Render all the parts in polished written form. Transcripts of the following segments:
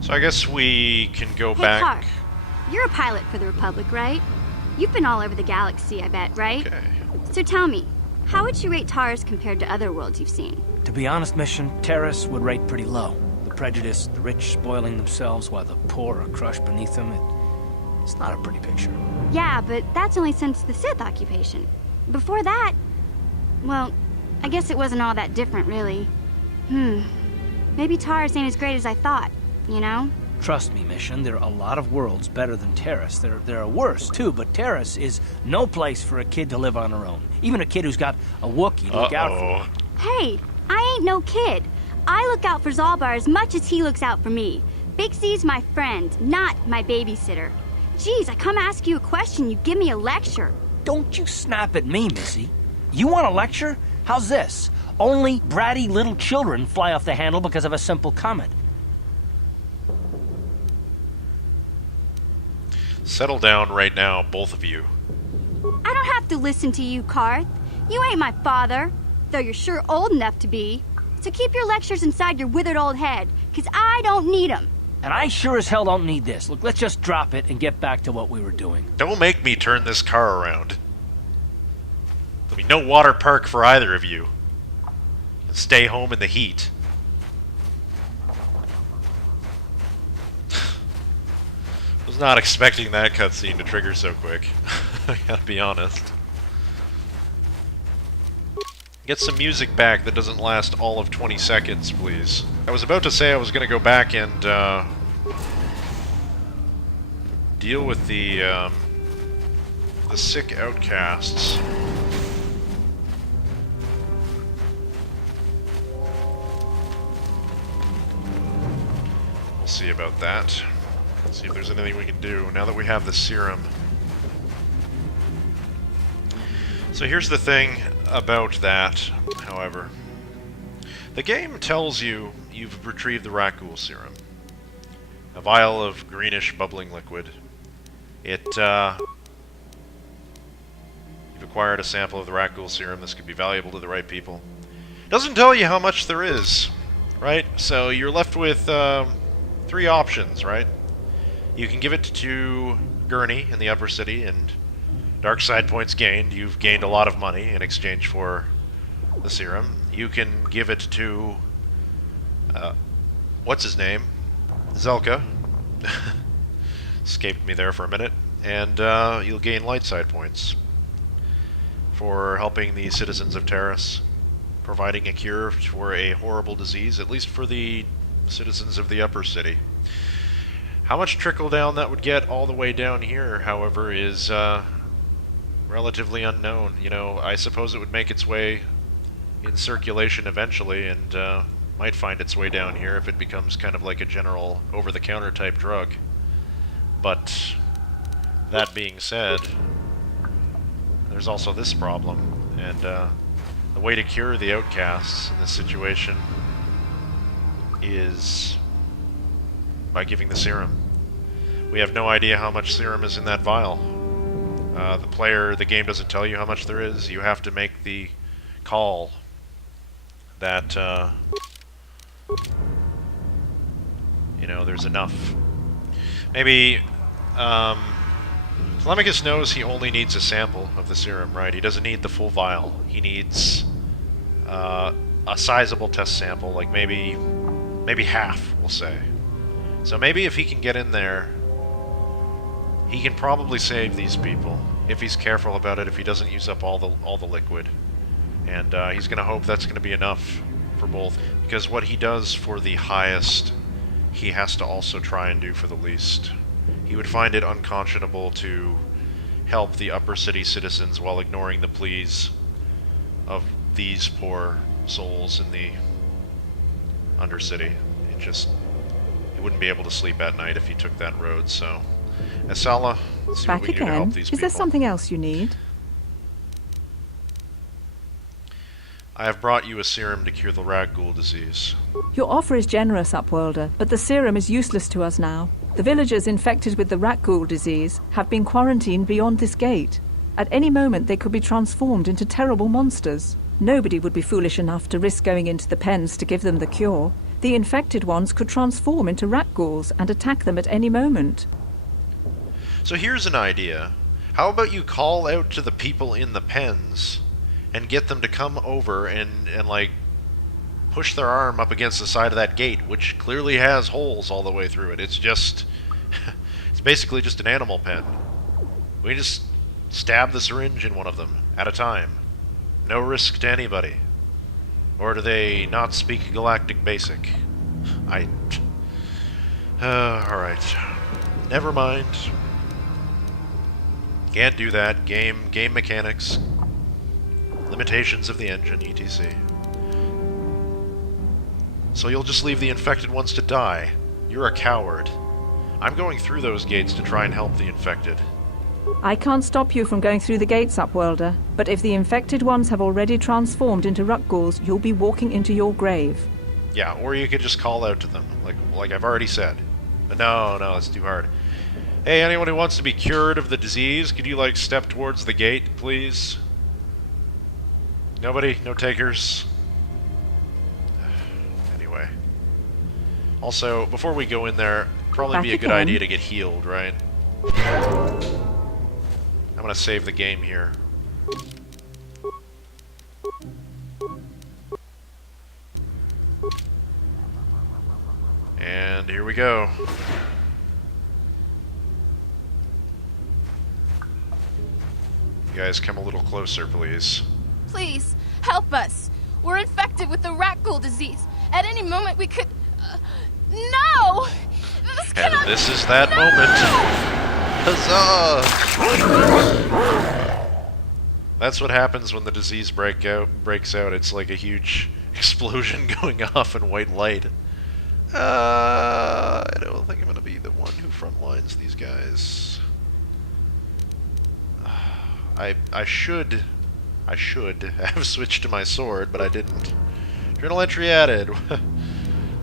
So I guess we can go Hey, back. Clark, you're a pilot for the Republic, right? You've been all over the galaxy, I bet, right? Okay. So tell me, how would you rate Taurus compared to other worlds you've seen? To be honest, Mission, Terrace would rate pretty low. The prejudice, the rich spoiling themselves while the poor are crushed beneath them, it's not a pretty picture. Yeah, but that's only since the Sith occupation. Before that, well, I guess it wasn't all that different, really. Maybe Taurus ain't as great as I thought, you know? Trust me, Mission, there are a lot of worlds better than Terrace. There are worse, too, but Terrace is no place for a kid to live on her own. Even a kid who's got a Wookiee to look out for. Hey, I ain't no kid. I look out for Zalbar as much as he looks out for me. Big C's my friend, not my babysitter. Geez, I come ask you a question, you give me a lecture. Don't you snap at me, Missy. You want a lecture? How's this? Only bratty little children fly off the handle because of a simple comment. Settle down right now, both of you. I don't have to listen to you, Karth. You ain't my father, though you're sure old enough to be. So keep your lectures inside your withered old head, 'cause I don't need 'em. And I sure as hell don't need this. Look, let's just drop it and get back to what we were doing. Don't make me turn this car around. There'll be no water park for either of you. And stay home in the heat. Was not expecting that cutscene to trigger so quick. I gotta be honest. Get some music back that doesn't last all of 20 seconds, please. I was about to say I was gonna go back and deal with the sick outcasts. We'll see about that. See if there's anything we can do now that we have the serum. So here's the thing about that, however. The game tells you you've retrieved the Rakghoul serum. A vial of greenish bubbling liquid. You've acquired a sample of the Rakghoul serum. This could be valuable to the right people. Doesn't tell you how much there is, right? So you're left with 3 options, right? You can give it to Gurney in the Upper City, and dark side points gained. You've gained a lot of money in exchange for the serum. You can give it to what's his name? Zelka. Escaped me there for a minute. And you'll gain light side points for helping the citizens of Terrace, providing a cure for a horrible disease, at least for the citizens of the Upper City. How much trickle down that would get all the way down here, however, is relatively unknown. You know, I suppose it would make its way in circulation eventually, and might find its way down here if it becomes kind of like a general over-the-counter type drug. But that being said, there's also this problem, and the way to cure the outcasts in this situation is by giving the serum. We have no idea how much serum is in that vial. The game doesn't tell you how much there is. You have to make the call that, you know, there's enough. Maybe, Telemachus knows he only needs a sample of the serum, right? He doesn't need the full vial. He needs a sizable test sample, like maybe half, we'll say. So maybe if he can get in there, he can probably save these people if he's careful about it. If he doesn't use up all the liquid, and he's going to hope that's going to be enough for both. Because what he does for the highest, he has to also try and do for the least. He would find it unconscionable to help the Upper City citizens while ignoring the pleas of these poor souls in the Undercity. He wouldn't be able to sleep at night if he took that road, so... Asala, let's see what Back we can do to help again? these Is people. there something else you need? I have brought you a serum to cure the Rakghoul disease. Your offer is generous, Upworlder, but the serum is useless to us now. The villagers infected with the Rakghoul disease have been quarantined beyond this gate. At any moment they could be transformed into terrible monsters. Nobody would be foolish enough to risk going into the pens to give them the cure. The infected ones could transform into rat ghouls and attack them at any moment. So here's an idea. How about you call out to the people in the pens and get them to come over and like, push their arm up against the side of that gate, which clearly has holes all the way through it. It's just... it's basically just an animal pen. We just stab the syringe in one of them, at a time. No risk to anybody. Or do they not speak Galactic Basic? Alright. Never mind. Can't do that. Game mechanics. Limitations of the engine, etc. So you'll just leave the infected ones to die. You're a coward. I'm going through those gates to try and help the infected. I can't stop you from going through the gates, Upworlder, but if the infected ones have already transformed into rat ghouls, you'll be walking into your grave. Yeah, or you could just call out to them, like I've already said. But no, it's too hard. Hey, anyone who wants to be cured of the disease, could you, like, step towards the gate, please? Nobody? No takers? Anyway. Also, before we go in there, probably Back be a good again. idea to get healed, right? I'm gonna save the game here. And here we go. You guys come a little closer, please. Please, help us. We're infected with the rat ghoul disease. At any moment we could... no! This cannot... And this is that moment. Huzzah! That's what happens when the disease breaks out. It's like a huge explosion going off in white light. I don't think I'm gonna be the one who frontlines these guys. I should have switched to my sword, but I didn't. Journal entry added.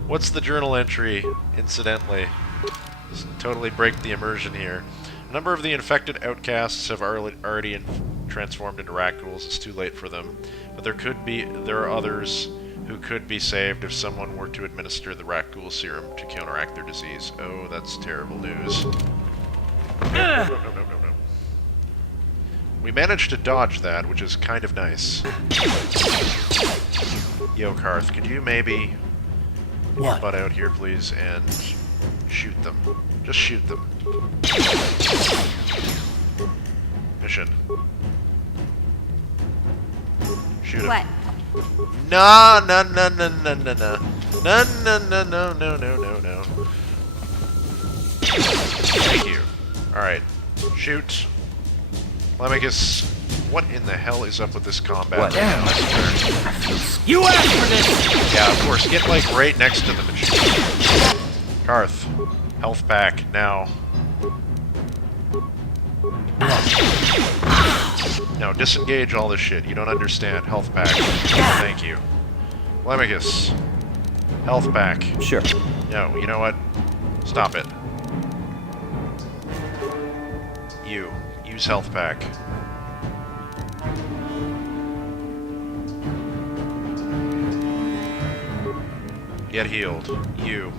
What's the journal entry, incidentally? Just totally break the immersion here. A number of the infected outcasts have already transformed into rat ghouls. It's too late for them. But there are others who could be saved if someone were to administer the rat ghoul serum to counteract their disease. Oh, that's terrible news. No. We managed to dodge that, which is kind of nice. Yo, Karth, could you maybe get your butt out here, please, and shoot them? Just shoot them. Mission. Shoot him. What? No. Thank you. Alright. Shoot. Lemicus, what in the hell is up with this combat? What? Right now, I swear? You asked for this! Yeah, of course. Get, like, right next to the machine. Karth, health pack, now. No, disengage all this shit. You don't understand. Health pack. Thank you. Lemicus, health pack. Sure. No, you know what? Stop it. You. Use health pack. Get healed. You.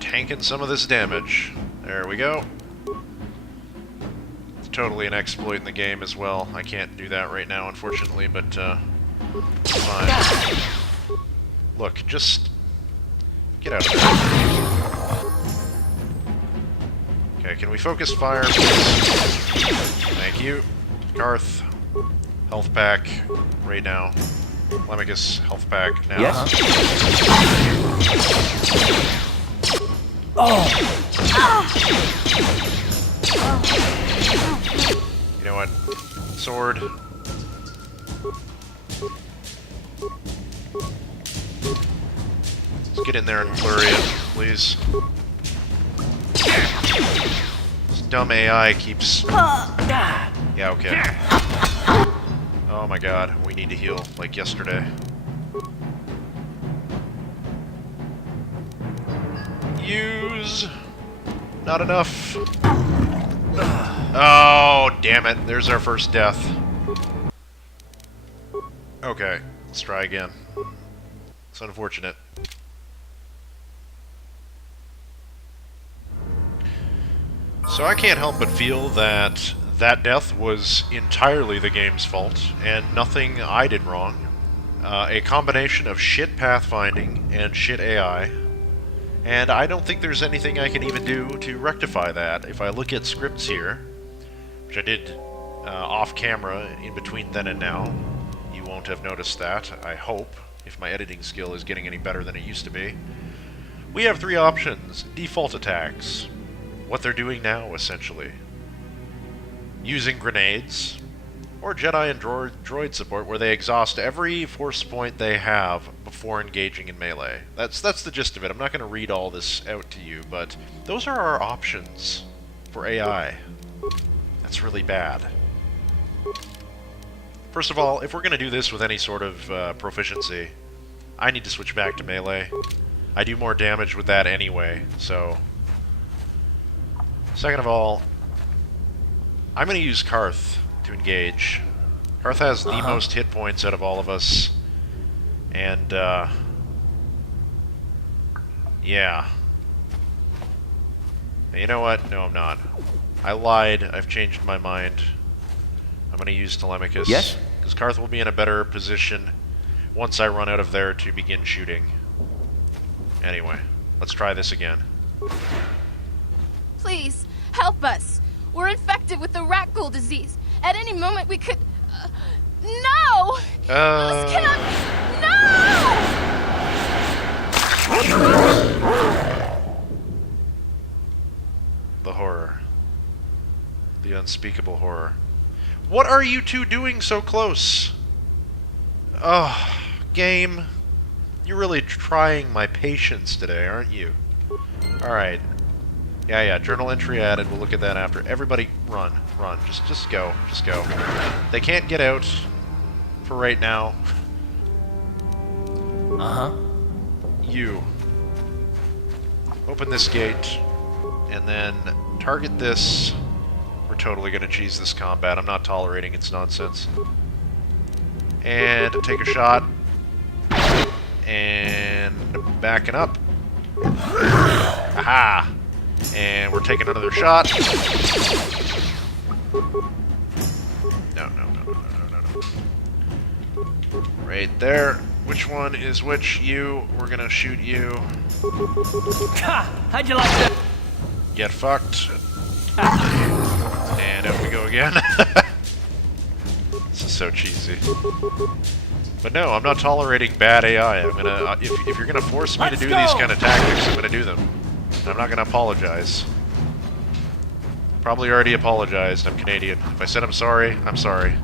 Tanking some of this damage. There we go. It's totally an exploit in the game as well. I can't do that right now, unfortunately, but, it's fine. Look, just... get out of there. Okay, can we focus fire, please? Thank you. Karth, health pack, right now. Lemicus, health pack, now. Yes? Oh! You know what? Sword. Let's get in there and flurry it, please. This dumb AI keeps... Yeah, okay. Oh my god, we need to heal, like yesterday. Use... Not enough. Oh, damn it. There's our first death. Okay, let's try again. It's unfortunate. So I can't help but feel that that death was entirely the game's fault, and nothing I did wrong. A combination of shit pathfinding and shit AI, and I don't think there's anything I can even do to rectify that. If I look at scripts here, which I did off-camera in between then and now, you won't have noticed that, I hope, if my editing skill is getting any better than it used to be. We have 3 options. Default attacks. What they're doing now, essentially. Using grenades, or Jedi and droid support, where they exhaust every force point they have before engaging in melee. That's the gist of it. I'm not going to read all this out to you, but those are our options for AI. That's really bad. First of all, if we're going to do this with any sort of proficiency, I need to switch back to melee. I do more damage with that anyway, so... Second of all, I'm going to use Karth to engage. Karth has the most hit points out of all of us, and, yeah. Now, you know what? No, I'm not. I lied. I've changed my mind. I'm going to use Telemachus. Yes? Because Karth will be in a better position once I run out of there to begin shooting. Anyway, let's try this again. Please, help us. We're infected with the rat ghoul disease. At any moment we could... no! This cannot... No! The horror. The unspeakable horror. What are you two doing so close? Oh, game. You're really trying my patience today, aren't you? Alright. Yeah, journal entry added. We'll look at that after. Everybody, run. Just go. Just go. They can't get out for right now. You. Open this gate, and then target this. We're totally going to cheese this combat. I'm not tolerating its nonsense. And take a shot. And backing up. Aha! And we're taking another shot. No. Right there. Which one is which? You. We're gonna shoot you. Ha! How'd you like that? Get fucked. And out we go again. This is so cheesy. But no, I'm not tolerating bad AI. I'm gonna, if you're gonna force me to do these kind of tactics, I'm gonna do them. And I'm not gonna apologize. Probably already apologized. I'm Canadian. If I said I'm sorry, I'm sorry.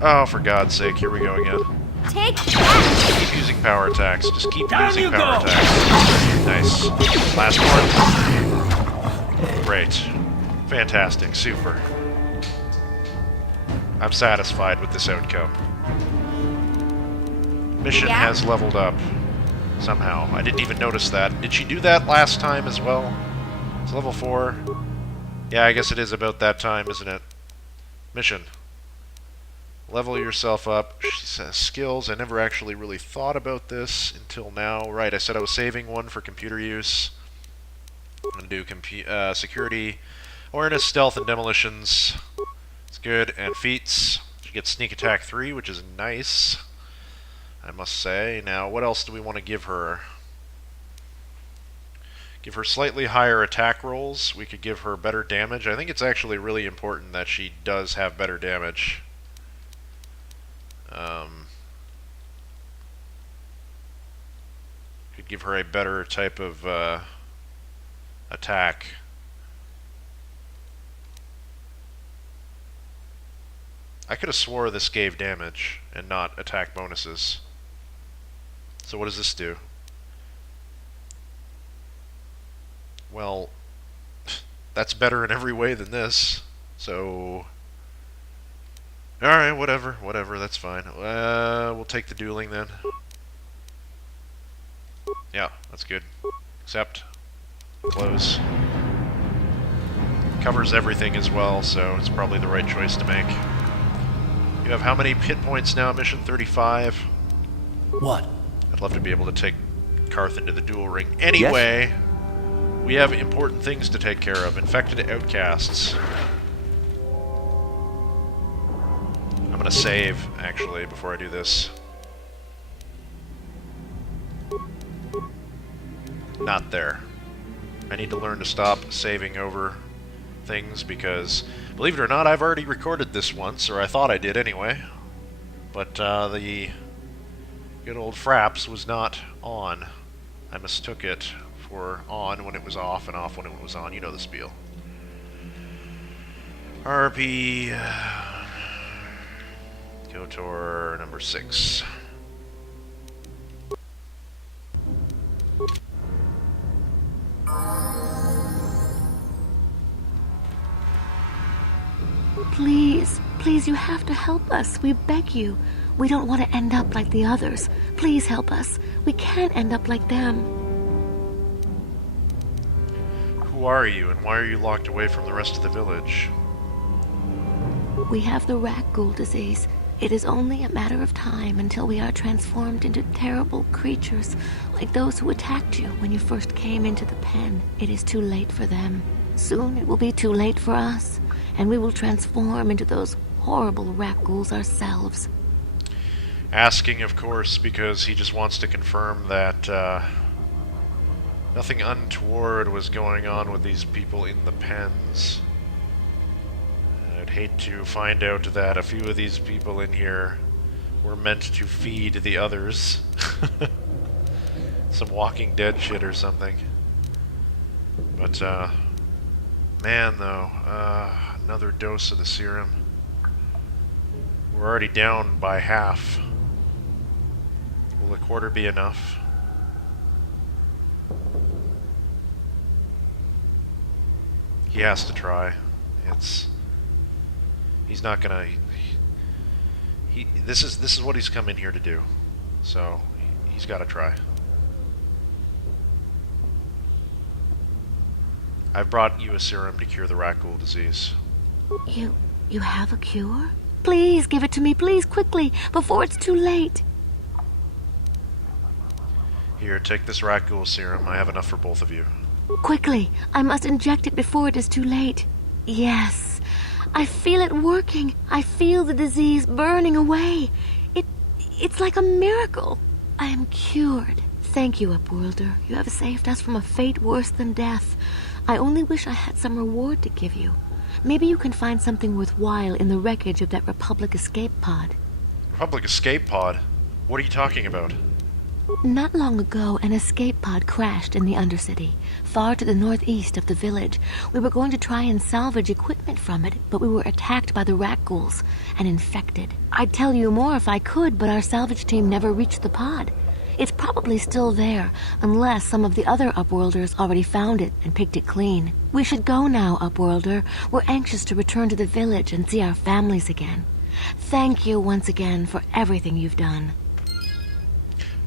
Oh, for God's sake, here we go again. Take that! Keep using power attacks. Just keep using power attacks. Nice. Last one. Great. Fantastic. Super. I'm satisfied with this outcome. Mission has leveled up. Somehow. I didn't even notice that. Did she do that last time as well? It's level 4. Yeah, I guess it is about that time, isn't it? Mission. Level yourself up. She says skills. I never actually really thought about this until now. Right, I said I was saving one for computer use. I'm going to do security, awareness, stealth, and demolitions. It's good. And feats. She gets sneak attack 3, which is nice, I must say. Now, what else do we want to give her? Give her slightly higher attack rolls. We could give her better damage. I think it's actually really important that she does have better damage. Could give her a better type of attack. I could have swore this gave damage and not attack bonuses. So what does this do? Well, that's better in every way than this. So, alright, whatever, that's fine. We'll take the dueling then. Yeah, that's good. Accept. Close. Covers everything as well, so it's probably the right choice to make. You have how many hit points now, mission 35? What? I'd love to be able to take Karth into the duel ring. Anyway, we have important things to take care of. Infected outcasts. I'm gonna save, actually, before I do this. Not there. I need to learn to stop saving over things because, believe it or not, I've already recorded this once, or I thought I did anyway. But the good old Fraps was not on. I mistook it for on when it was off and off when it was on. You know the spiel. RP KotOR number 6. Please, please, you have to help us. We beg you. We don't want to end up like the others. Please help us. We can't end up like them. Who are you, and why are you locked away from the rest of the village? We have the rat ghoul disease. It is only a matter of time until we are transformed into terrible creatures, like those who attacked you when you first came into the pen. It is too late for them. Soon it will be too late for us, and we will transform into those horrible rat ghouls ourselves. Asking, of course, because he just wants to confirm that nothing untoward was going on with these people in the pens. I'd hate to find out that a few of these people in here were meant to feed the others. Some Walking Dead shit or something. But, man, though, another dose of the serum. We're already down by half. Will a quarter be enough? He has to try. He's not gonna. This is what he's come in here to do. So he's got to try. I've brought you a serum to cure the rat ghoul disease. You have a cure? Please give it to me, please, quickly, before it's too late. Here, take this rat ghoul serum. I have enough for both of you. Quickly, I must inject it before it is too late. Yes, I feel it working. I feel the disease burning away. It's like a miracle. I am cured. Thank you, Upworlder. You have saved us from a fate worse than death. I only wish I had some reward to give you. Maybe you can find something worthwhile in the wreckage of that Republic escape pod. Republic escape pod? What are you talking about? Not long ago, an escape pod crashed in the Undercity, far to the northeast of the village. We were going to try and salvage equipment from it, but we were attacked by the rat ghouls and infected. I'd tell you more if I could, but our salvage team never reached the pod. It's probably still there, unless some of the other Upworlders already found it and picked it clean. We should go now, Upworlder. We're anxious to return to the village and see our families again. Thank you once again for everything you've done.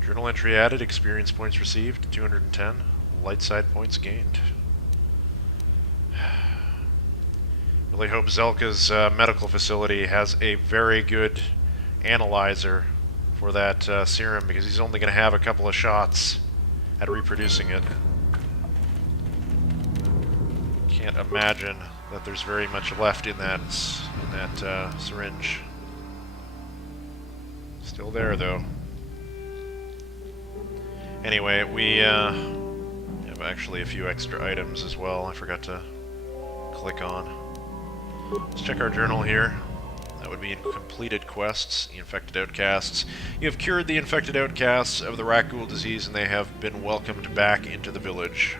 Journal entry added, experience points received, 210, light side points gained. Really hope Zelka's medical facility has a very good analyzer for that serum, because he's only going to have a couple of shots at reproducing it. Can't imagine that there's very much left in that syringe. Still there, though. Anyway, we have actually a few extra items as well I forgot to click on. Let's check our journal here. That would be in completed quests, the infected outcasts. You have cured the infected outcasts of the rat ghoul disease and they have been welcomed back into the village.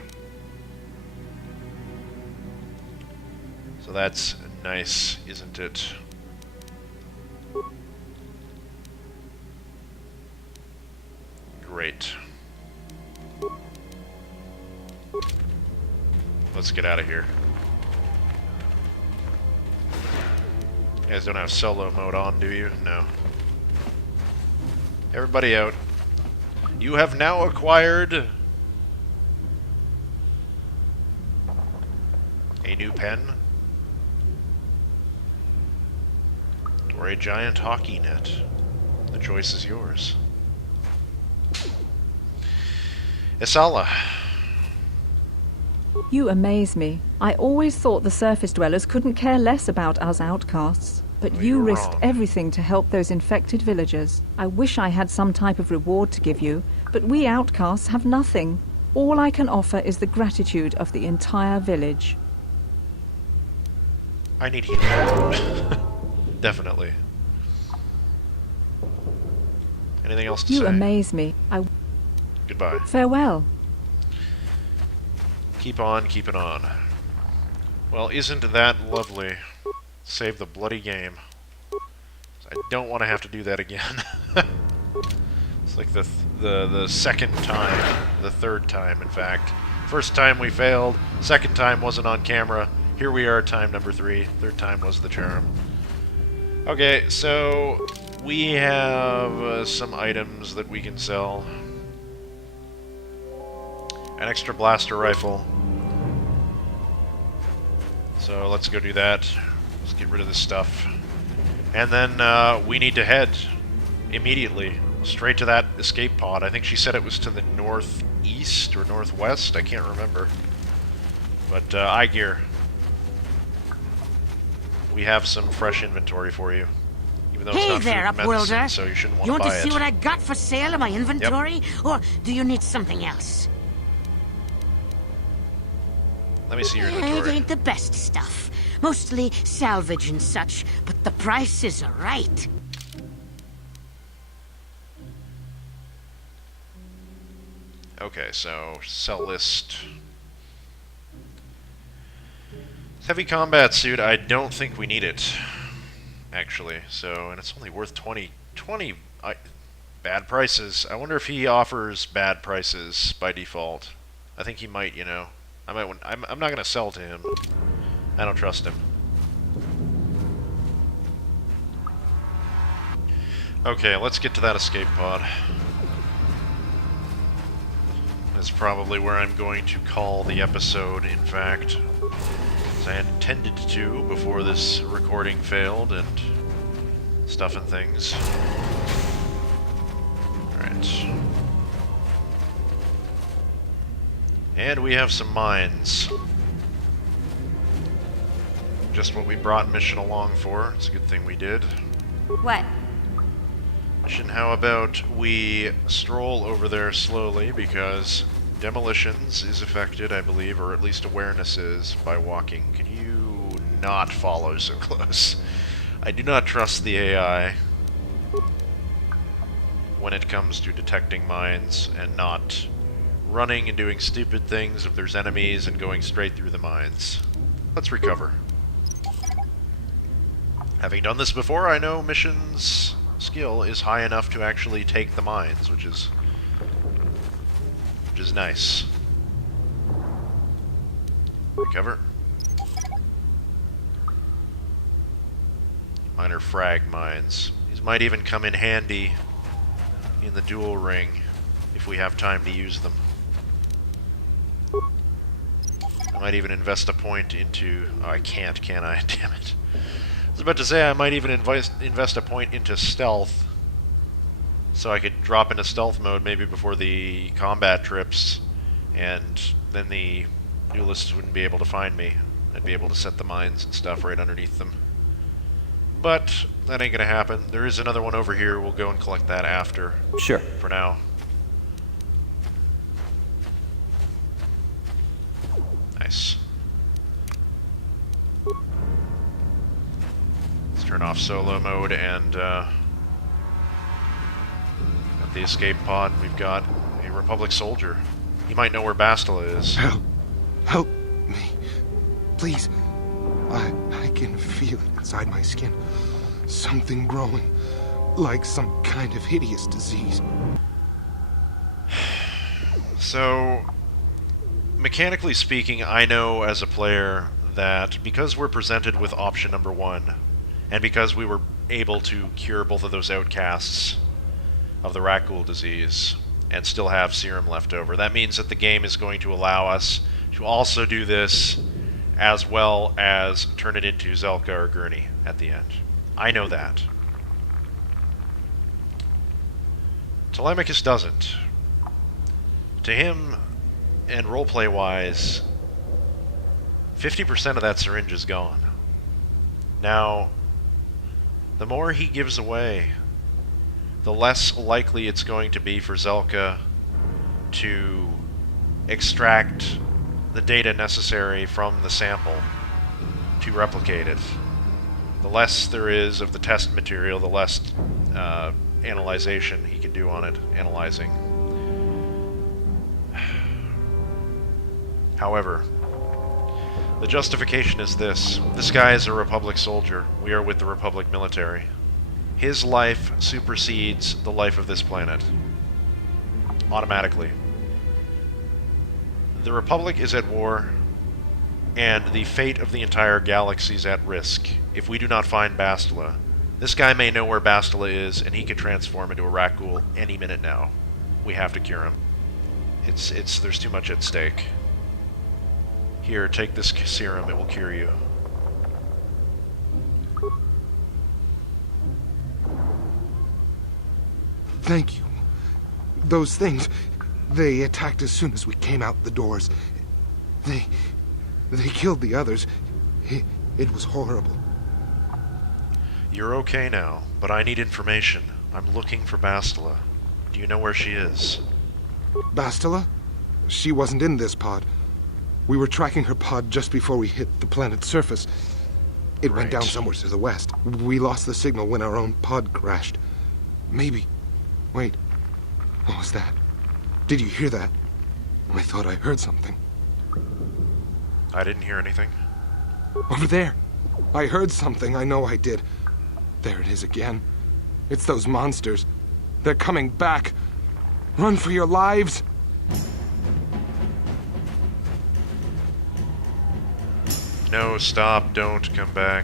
So that's nice, isn't it? Great. Let's get out of here. You guys don't have solo mode on, do you? No. Everybody out. You have now acquired a new pen or a giant hockey net. The choice is yours. Isala. You amaze me. I always thought the surface dwellers couldn't care less about us outcasts. But Well, you you're risked wrong. everything to help those infected villagers. I wish I had some type of reward to give you, but we outcasts have nothing. All I can offer is the gratitude of the entire village. I need healing. Definitely. Anything else to You say? amaze me. Goodbye. Farewell. Keep on keeping on. Well, isn't that lovely? Save the bloody game. I don't want to have to do that again. It's like the second time, the third time, in fact. First time we failed. Second time wasn't on camera. Here we are, time number 3. Third time was the charm. Okay, so we have some items that we can sell. An extra blaster rifle. So let's go do that. Let's get rid of this stuff. And then we need to head immediately straight to that escape pod. I think she said it was to the northeast or northwest. I can't remember. But eye gear. We have some fresh inventory for you. Even though it's Hey not there, food and medicine, Upworlder. so you shouldn't You want to want buy to see it. what I got for sale in my inventory? Or do you need something else? Let me see your It inventory. ain't the best stuff. Mostly salvage and such, but the prices are right. Okay, so sell list. Heavy combat suit, I don't think we need it, actually. So, and it's only worth 20 bad prices. I wonder if he offers bad prices by default. I think he might, you know. I'm not going to sell to him. I don't trust him. Okay, let's get to that escape pod. That's probably where I'm going to call the episode, in fact. As I had intended to before this recording failed and stuff and things. Alright. And we have some mines. Just what we brought Mission along for. It's a good thing we did. What? Mission, how about we stroll over there slowly, because demolitions is affected, I believe, or at least awareness is, by walking. Can you not follow so close? I do not trust the AI when it comes to detecting mines and not running and doing stupid things if there's enemies and going straight through the mines. Let's recover. Having done this before, I know Mission's skill is high enough to actually take the mines, which is nice. Recover. Minor frag mines. These might even come in handy in the duel ring if we have time to use them. I might even invest a point into... Oh, I can't, can I? Damn it. I was about to say I might even invest a point into stealth, so I could drop into stealth mode maybe before the combat trips, and then the duelists wouldn't be able to find me. I'd be able to set the mines and stuff right underneath them. But that ain't gonna happen. There is another one over here. We'll go and collect that after. Sure. For now. Nice. Let's turn off solo mode and at the escape pod we've got a Republic soldier. He might know where Bastila is. Help me. Please. I can feel it inside my skin. Something growing. Like some kind of hideous disease. So, mechanically speaking, I know as a player that because we're presented with option number 1, and because we were able to cure both of those outcasts of the rat ghoul disease and still have serum left over, that means that the game is going to allow us to also do this as well as turn it into Zelka or Gurney at the end. I know that. Telemachus doesn't. to him, and roleplay-wise, 50% of that syringe is gone. Now, the more he gives away, the less likely it's going to be for Zelka to extract the data necessary from the sample to replicate it. The less there is of the test material, the less analyzation he can do on it, analyzing. However, the justification is this. This guy is a Republic soldier. We are with the Republic military. His life supersedes the life of this planet. Automatically. The Republic is at war, and the fate of the entire galaxy is at risk. If we do not find Bastila, this guy may know where Bastila is, and he could transform into a rat ghoul any minute now. We have to cure him. There's too much at stake. Here, take this serum, it will cure you. Thank you. Those things, they attacked as soon as we came out the doors. They killed the others. It was horrible. You're okay now, but I need information. I'm looking for Bastila. Do you know where she is? Bastila? She wasn't in this pod. We were tracking her pod just before we hit the planet's surface. It went down somewhere to the west. We lost the signal when our own pod crashed. Maybe. Wait. What was that? Did you hear that? I thought I heard something. I didn't hear anything. Over there. I heard something. I know I did. There it is again. It's those monsters. They're coming back. Run for your lives. No, stop, don't come back.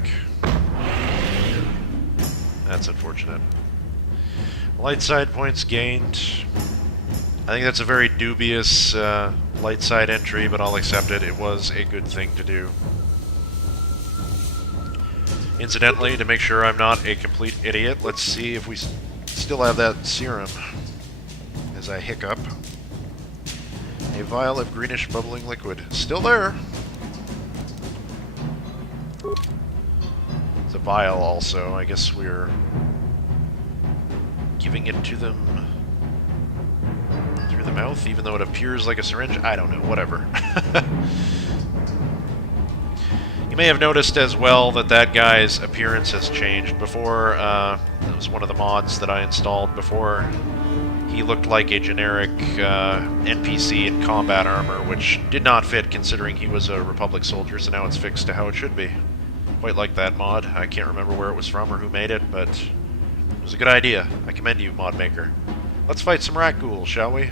That's unfortunate. Light side points gained. I think that's a very dubious light side entry, but I'll accept it. It was a good thing to do. Incidentally, to make sure I'm not a complete idiot, let's see if we still have that serum. As I hiccup. A vial of greenish bubbling liquid. Still there! It's a vial also. I guess we're giving it to them through the mouth, even though it appears like a syringe. I don't know, whatever. You may have noticed as well that that guy's appearance has changed. Before, it was one of the mods that I installed before. He looked like a generic NPC in combat armor, which did not fit considering he was a Republic soldier, so now it's fixed to how it should be. Quite like that mod. I can't remember where it was from or who made it, but it was a good idea. I commend you, mod maker. Let's fight some rat ghouls, shall we?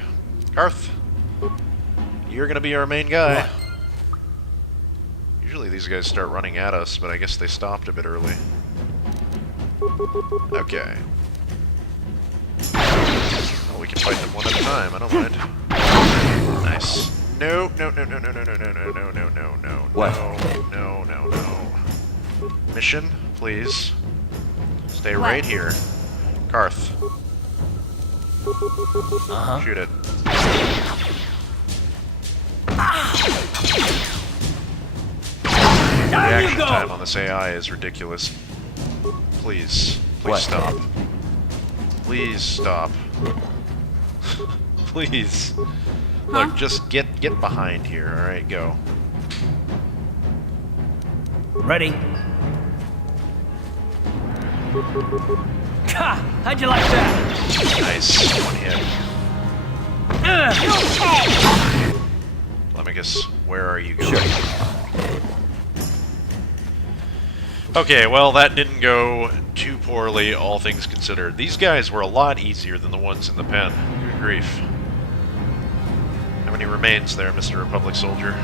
Karth, you're gonna be our main guy. Usually these guys start running at us, but I guess they stopped a bit early. Okay. Well, we can fight them one at a time, I don't mind. Nice. No, no, no, no, no, no, no, no, no, no, no, no, no. What? No, no, no, no. Mission, please. Stay right here. Karth. Shoot it. Reaction time on this AI is ridiculous. Please. Please stop. Please stop. Please. Look, just get behind here, alright, go. Ready? Ha! How'd you like that? Nice. One hit. Lemicus, where are you going? Okay, well, that didn't go too poorly, all things considered. These guys were a lot easier than the ones in the pen. Good grief. How many remains there, Mr. Republic soldier?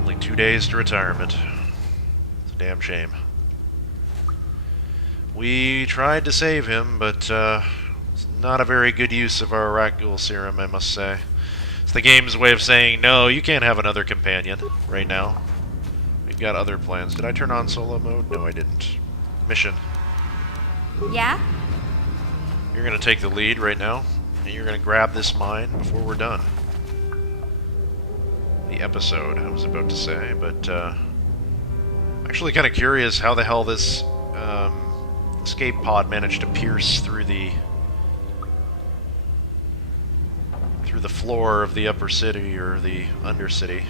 Only 2 days to retirement. It's a damn shame. We tried to save him, but it's not a very good use of our rat ghoul serum, I must say. It's the game's way of saying, no, you can't have another companion right now. We've got other plans. Did I turn on solo mode? No, I didn't. Mission. Yeah? You're gonna take the lead right now. and you're going to grab this mine before we're done. The episode, I was about to say, but actually kind of curious how the hell this escape pod managed to pierce through the floor of the upper city, or the undercity.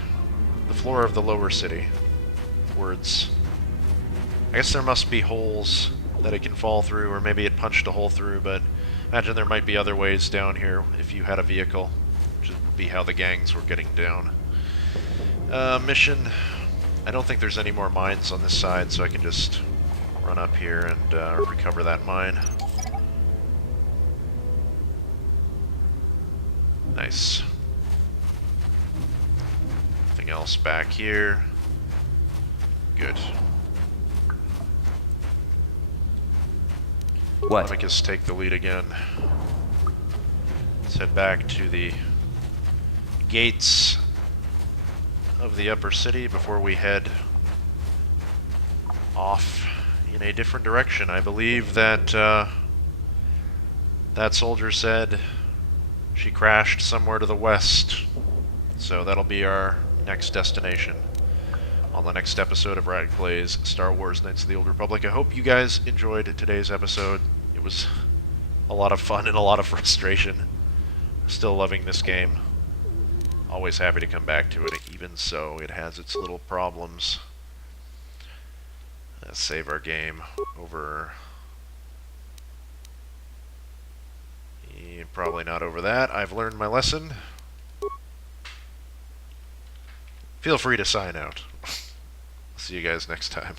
The floor of the lower city. Words. I guess there must be holes that it can fall through, or maybe it punched a hole through, but imagine there might be other ways down here if you had a vehicle, which would be how the gangs were getting down. Mission. I don't think there's any more mines on this side, so I can just run up here and recover that mine. Nice. Nothing else back here. Good. What? Let me just take the lead again. Let's head back to the gates of the upper city before we head off in a different direction. I believe that that soldier said she crashed somewhere to the west, so that'll be our next destination on the next episode of Rad Plays Star Wars Knights of the Old Republic. I hope you guys enjoyed today's episode. It was a lot of fun and a lot of frustration. Still loving this game. Always happy to come back to it. Even so, it has its little problems. Let's save our game over... probably not over that. I've learned my lesson. Feel free to sign out. See you guys next time.